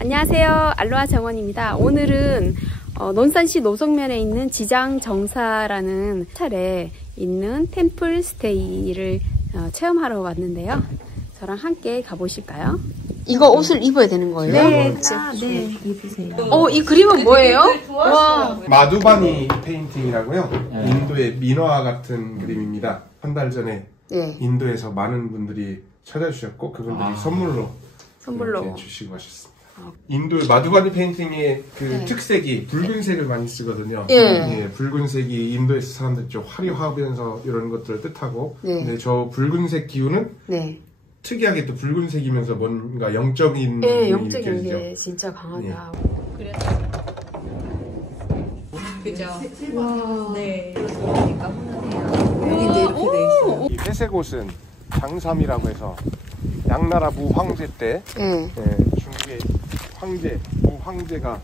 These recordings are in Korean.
안녕하세요. 알로하 정원입니다. 오늘은 논산시 노성면에 있는 지장정사라는 사찰에 있는 템플 스테이를 체험하러 왔는데요. 저랑 함께 가보실까요? 이거 옷을 입어야 되는 거예요? 네, 네, 입으세요. 이 그림은 뭐예요? 와. 마두바니 페인팅이라고요. 인도의 민화 같은 그림입니다. 한 달 전에 인도에서 많은 분들이 찾아주셨고 그분들이 선물로 주시고 하셨습니다. 인도 마두바니 페인팅의 그 특색이 붉은색을 많이 쓰거든요. 붉은색이 인도에서 사람들이 좀 화려하면서 이런 것들을 뜻하고, 근데 저 붉은색 기운은 특이하게 또 붉은색이면서 뭔가 영적인 영적인 게 진짜 강하다. 그래서 그죠? 와. 네. 그러니까 여기인데 이렇게 돼 있어요. 이 회색 옷은 장삼이라고 해서 양나라 무황제 때 중국의 황제, 무황제가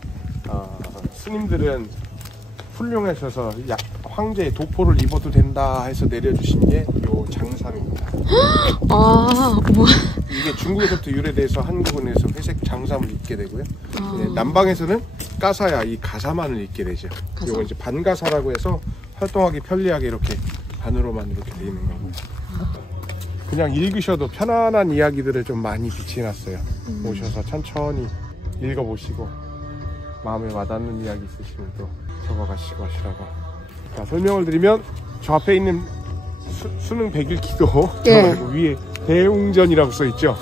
스님들은 훌륭하셔서 황제의 도포를 입어도 된다 해서 내려주신 게 요 장삼입니다. 이게 중국에서부터 유래돼서 한국은 해서 회색 장삼을 입게 되고요. 남방에서는 까사야, 이 가사만을 입게 되죠. 이거 이제 반가사라고 해서 활동하기 편리하게 이렇게 반으로만 이렇게 돼 있는 거고요. 그냥 읽으셔도 편안한 이야기들을 좀 많이 비치해놨어요. 오셔서 천천히 읽어보시고 마음에 와닿는 이야기 있으시면 또 적어가시고 하시라고. 자, 설명을 드리면 저 앞에 있는 수능 100일기도 위에 대웅전이라고 써있죠.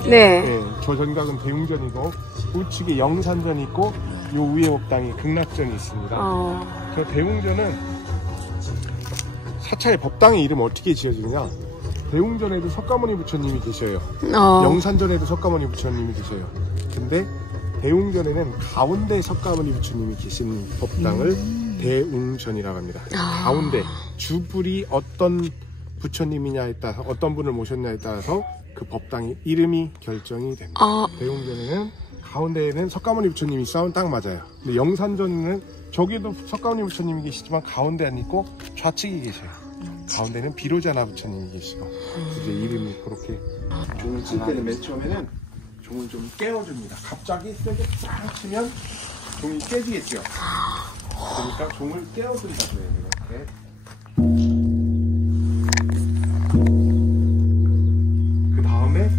저 전각은 대웅전이고 우측에 영산전이 있고 요 위에 법당이 극락전이 있습니다. 저 대웅전은 사차의 법당의 이름 어떻게 지어지느냐, 대웅전에도 석가모니 부처님이 계셔요. 영산전에도 석가모니 부처님이 계셔요. 근데 대웅전에는 가운데 석가모니 부처님이 계신 법당을 대웅전이라고 합니다. 가운데 주불이 어떤 부처님이냐에 따라, 어떤 분을 모셨냐에 따라서 그 법당의 이름이 결정이 됩니다. 대웅전에는 가운데에는 석가모니 부처님이 싸운 딱 맞아요. 근데 영산전에는 저기도 석가모니 부처님이 계시지만 가운데 안 있고 좌측이 계셔요. 가운데는 비로자나 부처님이 계시고 이제 이름이 그렇게. 종을 칠 때는 맨 처음에는 종을 좀 깨워줍니다. 갑자기 세게 쫙 치면 종이 깨지겠죠. 그러니까 종을 깨워준다고 해요. 이렇게. 그 다음에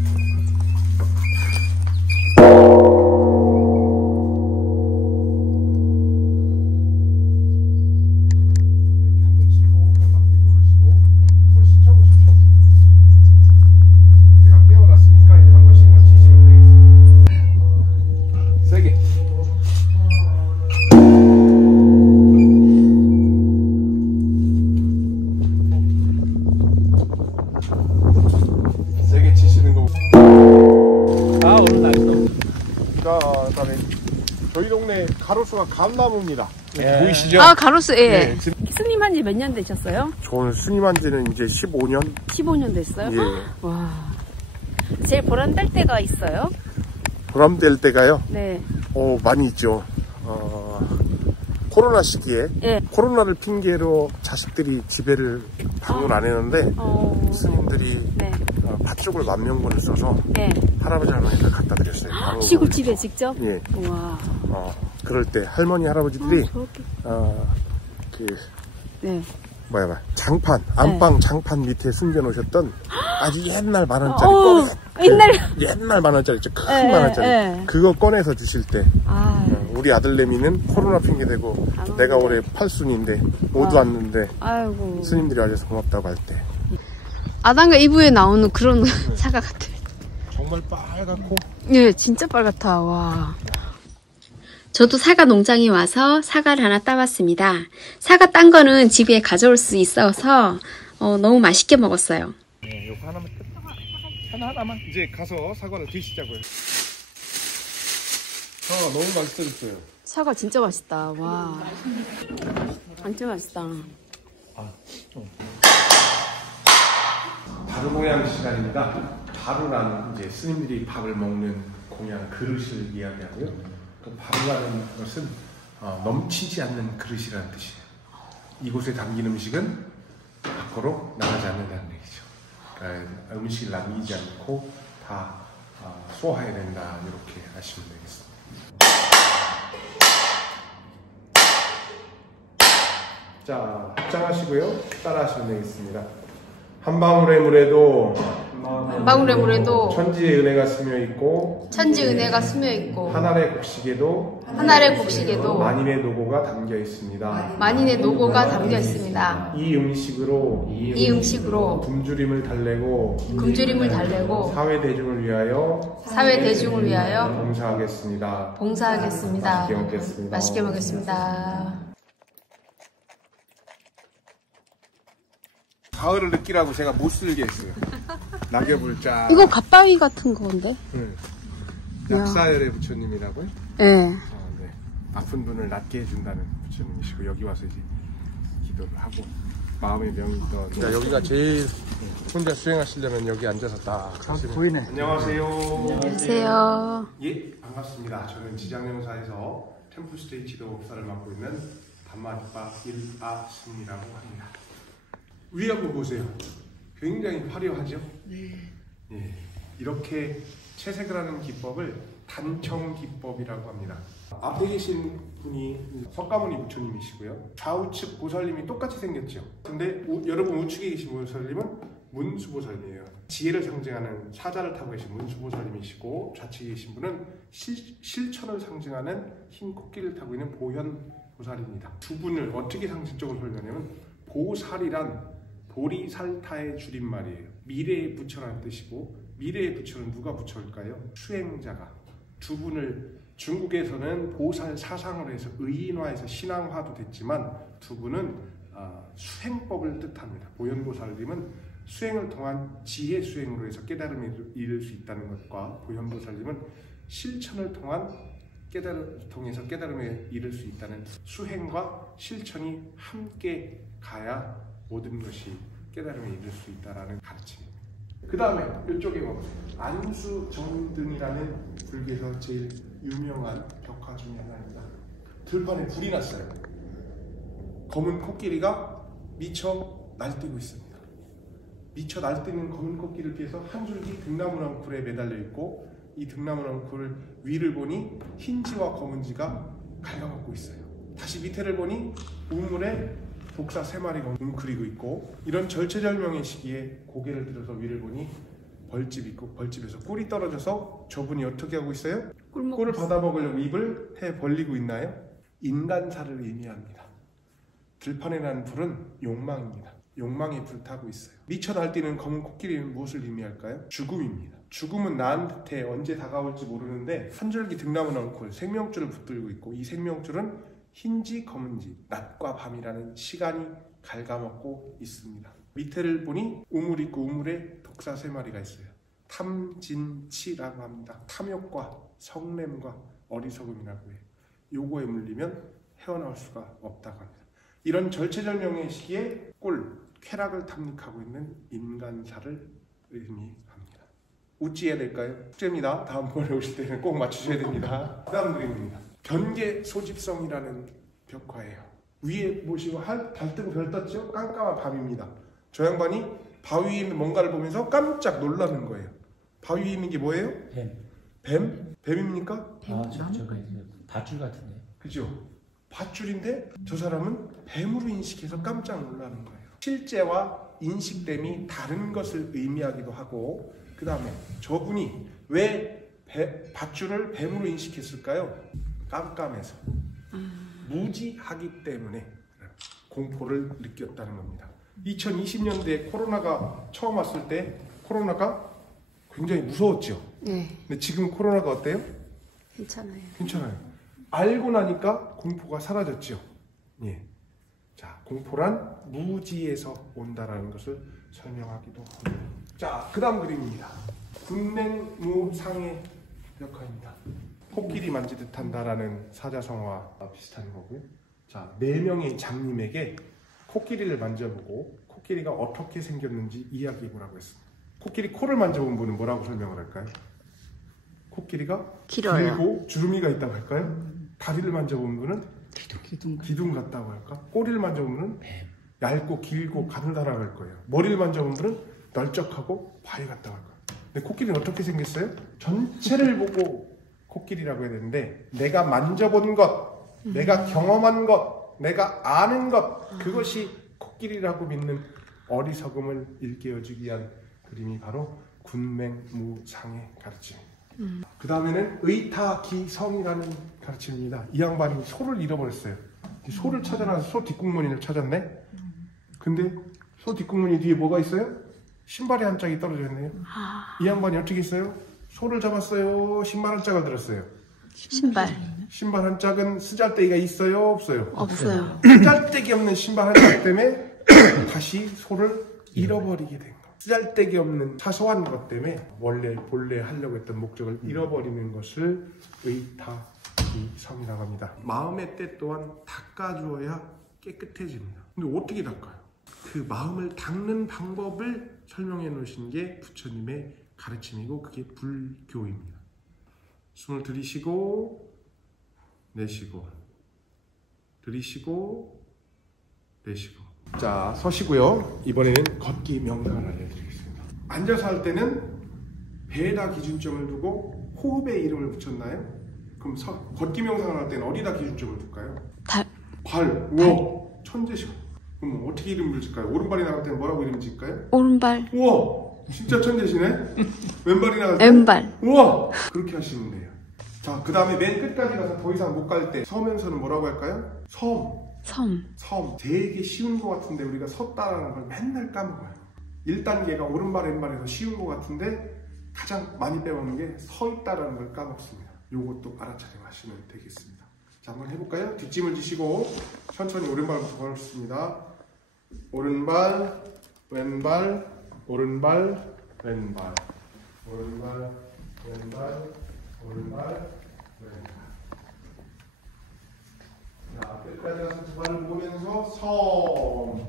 저희 동네 가로수가 감나무입니다. 보이시죠? 가로수, 스님한 지 몇 년 되셨어요? 저는 스님한 지는 이제 15년? 15년 됐어요? 와. 제일 보람될 때가 있어요? 보람될 때가요? 네. 많이 있죠. 코로나 시기에 코로나를 핑계로 자식들이 집에를 방문 안 했는데 스님들이 팥죽을 10,000번을 써서 할아버지 할머니를 갖다 드렸어요. 시골집에 직접? 우와. 그럴 때 할머니 할아버지들이 장판, 안방 장판 밑에 숨겨놓으셨던 아주 옛날 만원짜리 옛날 만원짜리 있죠. 큰 만원짜리 그거 꺼내서 주실 때 우리 아들내미는 코로나 핑계대고 내가 올해 8순인데 못 왔는데 스님들이 와줘서 고맙다고 할 때 아담과 이브에 나오는 그런 사과 같아. 정말 빨갛고 진짜 빨갛다. 와. 저도 사과 농장에 와서 사과를 하나 따왔습니다. 사과 딴 거는 집에 가져올 수 있어서 너무 맛있게 먹었어요. 요거 하나만 하나만 이제 가서 사과를 드시자고요. 너무 맛있어졌어요. 사과 진짜 맛있다. 와. 진짜 맛있다. 바루 모양 시간입니다. 바루란 이제 스님들이 밥을 먹는 공양 그릇을 이야기하고요. 또 바루라는 것은 넘치지 않는 그릇이라는 뜻이에요. 이곳에 담긴 음식은 밖으로 나가지 않는다는 얘기죠. 그러니까 음식을 남기지 않고 다 소화해야 된다, 이렇게 아시면 되겠습니다. 자, 합장하시고요. 따라 하시면 되겠습니다. 한 방울의 물에도 천지의 은혜가 스며 있고 하늘의 곡식에도 만인의 노고가 담겨 있습니다. 이 음식으로 굶주림을 달래고 사회 대중을 위하여 봉사하겠습니다. 맛있게 먹겠습니다. 가을을 느끼라고 제가 못 쓸게 했어요. 낙엽을 쫙. 이거 갓바위 같은 건데? 응. 약사열의 부처님이라고요? 네. 네. 아픈 분을 낫게 해준다는 부처님이시고 여기 와서 이제 기도를 하고 마음의 명이 또. 자, 여기가 제일 혼자 수행하시려면 여기 앉아서 딱 하시면. 보이네. 안녕하세요. 안녕하세요. 예, 반갑습니다. 저는 지장영사에서 템플스테이 지도사를 맡고 있는 담마디파 일아승이라고 합니다. 위에 한번 보세요. 굉장히 화려하죠? 네. 예, 이렇게 채색을 하는 기법을 단청 기법이라고 합니다. 앞에 계신 분이 석가모니 부처님이시고요. 좌우측 보살님이 똑같이 생겼죠. 근데 여러분 우측에 계신 보살님은 문수보살님이에요. 지혜를 상징하는 사자를 타고 계신 문수보살님이시고, 좌측에 계신 분은 실천을 상징하는 흰 코끼리를 타고 있는 보현보살입니다. 두 분을 어떻게 상징적으로 설명하냐면, 보살이란 보리살타의 줄임말이에요. 미래의 부처라는 뜻이고, 미래의 부처는 누가 부처일까요? 수행자가. 두 분을 중국에서는 보살 사상으로 해서 의인화해서 신앙화도 됐지만, 두 분은 수행법을 뜻합니다. 보현보살님은 수행을 통한 지혜 수행으로 해서 깨달음을 이룰 수 있다는 것과, 보현보살님은 실천을 통해서 깨달음에 이를 수 있다는, 수행과 실천이 함께 가야 모든 것이 깨달음에 이를 수 있다는 가르침입니다. 그 다음에 이쪽에 보세요. 안수정등이라는 불교에서 제일 유명한 벽화 중에 하나입니다. 들판에 불이 났어요. 검은 코끼리가 미쳐 날뛰고 있습니다. 미쳐 날뛰는 검은 코끼리를 피해서 한 줄기 등나무넝쿨에 매달려 있고, 이 등나무넝쿨 위를 보니 흰지와 검은지가 갉아먹고 있어요. 다시 밑에를 보니 우물에 독사 3마리가 웅크리고 있고, 이런 절체절명의 시기에 고개를 들어서 위를 보니 벌집 있고, 벌집에서 꿀이 떨어져서 저분이 어떻게 하고 있어요? 꿀을 받아먹으려고 입을 해 벌리고 있나요? 인간사를 의미합니다. 들판에 난 불은 욕망입니다. 욕망이 불타고 있어요. 미쳐 날뛰는 검은 코끼리는 무엇을 의미할까요? 죽음입니다. 죽음은 나한테 언제 다가올지 모르는데 한 줄기 등나무넝쿨 생명줄을 붙들고 있고, 이 생명줄은 흰지 검은지, 낮과 밤이라는 시간이 갉아먹고 있습니다. 밑에를 보니 우물 있고, 우물에 독사 3마리가 있어요. 탐진치라고 합니다. 탐욕과 성냄과 어리석음이라고 해요. 요거에 물리면 헤어나올 수가 없다고 합니다. 이런 절체절명의 시기에 쾌락을 탐닉하고 있는 인간사를 의미합니다. 웃지 해야 될까요? 숙제입니다. 다음번에 오실 때는 꼭 맞추셔야 됩니다. 그 다음 그림입니다. 변계 소집성이라는 벽화예요. 위에 보시고 달 뜨고 별 떴죠? 깜깜한 밤입니다. 저 양반이 바위에 있는 뭔가를 보면서 깜짝 놀라는 거예요. 바위에 있는 게 뭐예요? 뱀? 뱀입니까? 저거 밧줄 같은데. 그죠? 밧줄인데 저 사람은 뱀으로 인식해서 깜짝 놀라는 거예요. 실제와 인식됨이 다른 것을 의미하기도 하고, 그 다음에 저분이 왜 밧줄을 뱀으로 인식했을까요? 깜깜해서, 무지하기 때문에 공포를 느꼈다는 겁니다. 2020년대에 코로나가 처음 왔을 때 코로나가 굉장히 무서웠죠. 네. 근데 지금 코로나가 어때요? 괜찮아요. 알고 나니까 공포가 사라졌죠. 예. 자, 공포란 무지에서 온다라는 것을 설명하기도 합니다. 자, 그 다음 그림입니다. 군맹무상의 벽화입니다. 코끼리 만지듯 한다라는 사자성어와 비슷한 거고요. 자, 4명의 장님에게 코끼리를 만져보고 코끼리가 어떻게 생겼는지 이야기해보라고 했습니다. 코끼리 코를 만져본 분은 뭐라고 설명을 할까요? 코끼리가 길어요. 길고 주름이가 있다고 할까요? 다리를 만져본 분은 기둥 같다고 할까? 꼬리를 만져본 분은 얇고 길고 가늘다라고 할 거예요. 머리를 만져본 분은 널쩍하고 바위 같다고 할 거예요. 근데 코끼리는 어떻게 생겼어요? 전체를 보고 코끼리라고 해야 되는데, 내가 만져본 것, 내가 경험한 것, 내가 아는 것, 그것이 코끼리라고 믿는 어리석음을 일깨워주기 위한 그림이 바로 군맹무상의 가르침입니다. 그 다음에는 의타기성이라는 가르침입니다. 이 양반이 소를 잃어버렸어요. 소를 찾아놔서 소 뒷국무늬를 찾았네. 근데 소 뒷국무늬 뒤에 뭐가 있어요? 신발이 한 짝이 떨어져 있네요. 이 양반이 어떻게 했어요? 소를 잡았어요. 신발 한 짝을 들었어요. 신발 한 짝은 쓰잘데기가 있어요? 없어요? 없어요. 쓰잘데기 없는 신발 한 짝 때문에 다시 소를 잃어버리게 된 거. 쓰잘데기 없는 사소한 것 때문에 본래 하려고 했던 목적을 잃어버리는 것을 의타기성이라고 합니다. 마음의 때 또한 닦아주어야 깨끗해집니다. 근데 어떻게 닦아요? 그 마음을 닦는 방법을 설명해 놓으신 게 부처님의 가르침이고 그게 불교입니다. 숨을 들이쉬고 내쉬고 들이쉬고 내쉬고. 자, 서시고요. 이번에는 걷기 명상을 알려드리겠습니다. 앉아서 할 때는 배에다 기준점을 두고 호흡에 이름을 붙였나요? 그럼 걷기 명상을 할 때는 어디다 기준점을 둘까요? 발. 우와, 천재시고. 그럼 어떻게 이름을 짓까요? 오른발이 나갈 때는 뭐라고 이름 짓까요? 오른발. 우와, 진짜 천재시네. 왼발이 나갈 때? 왼발. 우와, 그렇게 하시면 돼요. 자, 그 다음에 맨 끝까지 가서 더 이상 못 갈 때 서면서는 뭐라고 할까요? 섬. 되게 쉬운 것 같은데 우리가 섰다라는 걸 맨날 까먹어요. 1단계가 오른발 왼발에서 쉬운 것 같은데 가장 많이 빼먹는 게 서 있다라는 걸 까먹습니다. 요것도 알아차림 하시면 되겠습니다. 자, 한번 해볼까요? 뒷짐을 지시고 천천히 오른발부터 걸었습니다. 오른발 왼발 오른발 왼발 오른발 왼발 오른발 왼발. 자, 끝까지 가서 두 발을 모으면서 섬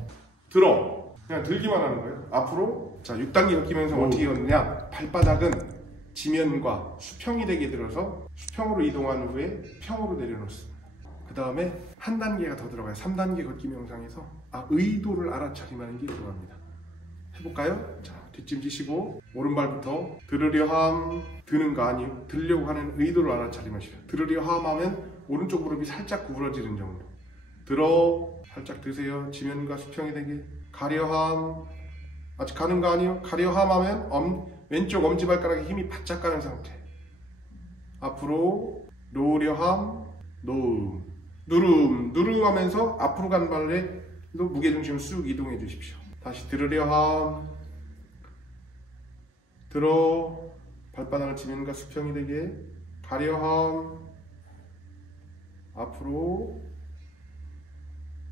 들어. 그냥 들기만 하는 거예요. 앞으로. 자, 6단계 걷기면서 어떻게 걷느냐? 발바닥은 지면과 수평이 되게 들어서 수평으로 이동한 후에 평으로 내려놓습니다. 그 다음에 한 단계가 더 들어가요. 3단계 걷기 명상에서 의도를 알아차림하는 게 들어갑니다. 해볼까요? 자, 뒷짐 지시고 오른발부터 들으려 함. 드는 거 아니에요. 들려고 하는 의도를 알아차림하시죠. 들으려 함 하면 오른쪽 무릎이 살짝 구부러지는 정도. 들어. 살짝 드세요. 지면과 수평이 되게. 가려함. 아직 가는 거 아니에요. 가려함 하면 왼쪽 엄지발가락에 힘이 바짝 가는 상태. 앞으로. 놓으려함. 놓음. 누름 하면서 앞으로 간 발에 무게중심을 쑥 이동해 주십시오. 다시 들으려함. 들어. 발바닥을 지면과 수평이 되게. 가려함. 앞으로.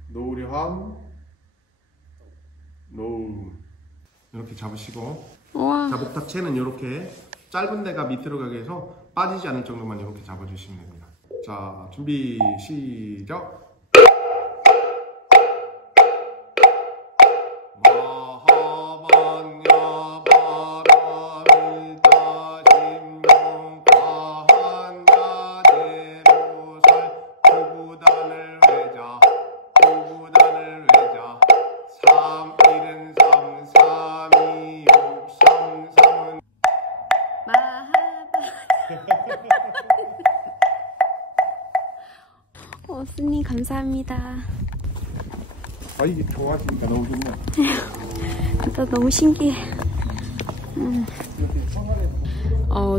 놓으려함. 놓음. 이렇게 잡으시고. 우와. 자, 목탁체는 이렇게 짧은 데가 밑으로 가게 해서 빠지지 않을 정도만 이렇게 잡아주시면 됩니다. 자, 준비 시작. 스님 감사합니다. 이게 좋아지니까 너무 좋네. 진짜 너무 신기해.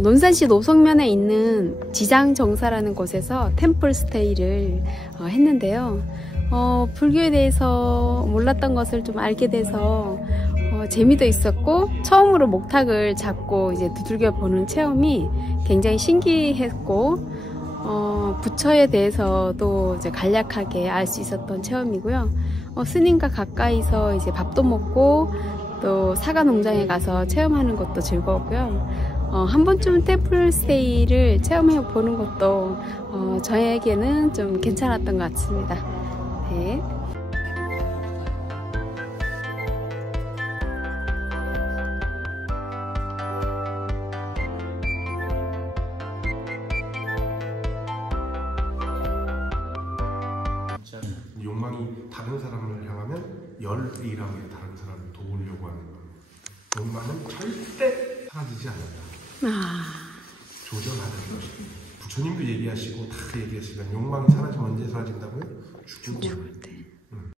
논산시 노성면에 있는 지장정사라는 곳에서 템플 스테이를 했는데요. 불교에 대해서 몰랐던 것을 좀 알게 돼서 재미도 있었고, 처음으로 목탁을 잡고 이제 두들겨 보는 체험이 굉장히 신기했고, 부처에 대해서도 이제 간략하게 알 수 있었던 체험이고요. 스님과 가까이서 이제 밥도 먹고 또 사과 농장에 가서 체험하는 것도 즐거웠고요. 한 번쯤 템플 스테이를 체험해 보는 것도 저에게는 좀 괜찮았던 것 같습니다. 네. 욕망이 다른 사람을 향하면 열이라고 해요. 다른 사람을 도우려고 하는 겁니다. 욕망은 절대 사라지지 않는다. 조절하는 것입니다. 주님도 얘기하시고 다 얘기하시면 욕망이 사라지면 언제 사라진다고요? 죽을 때.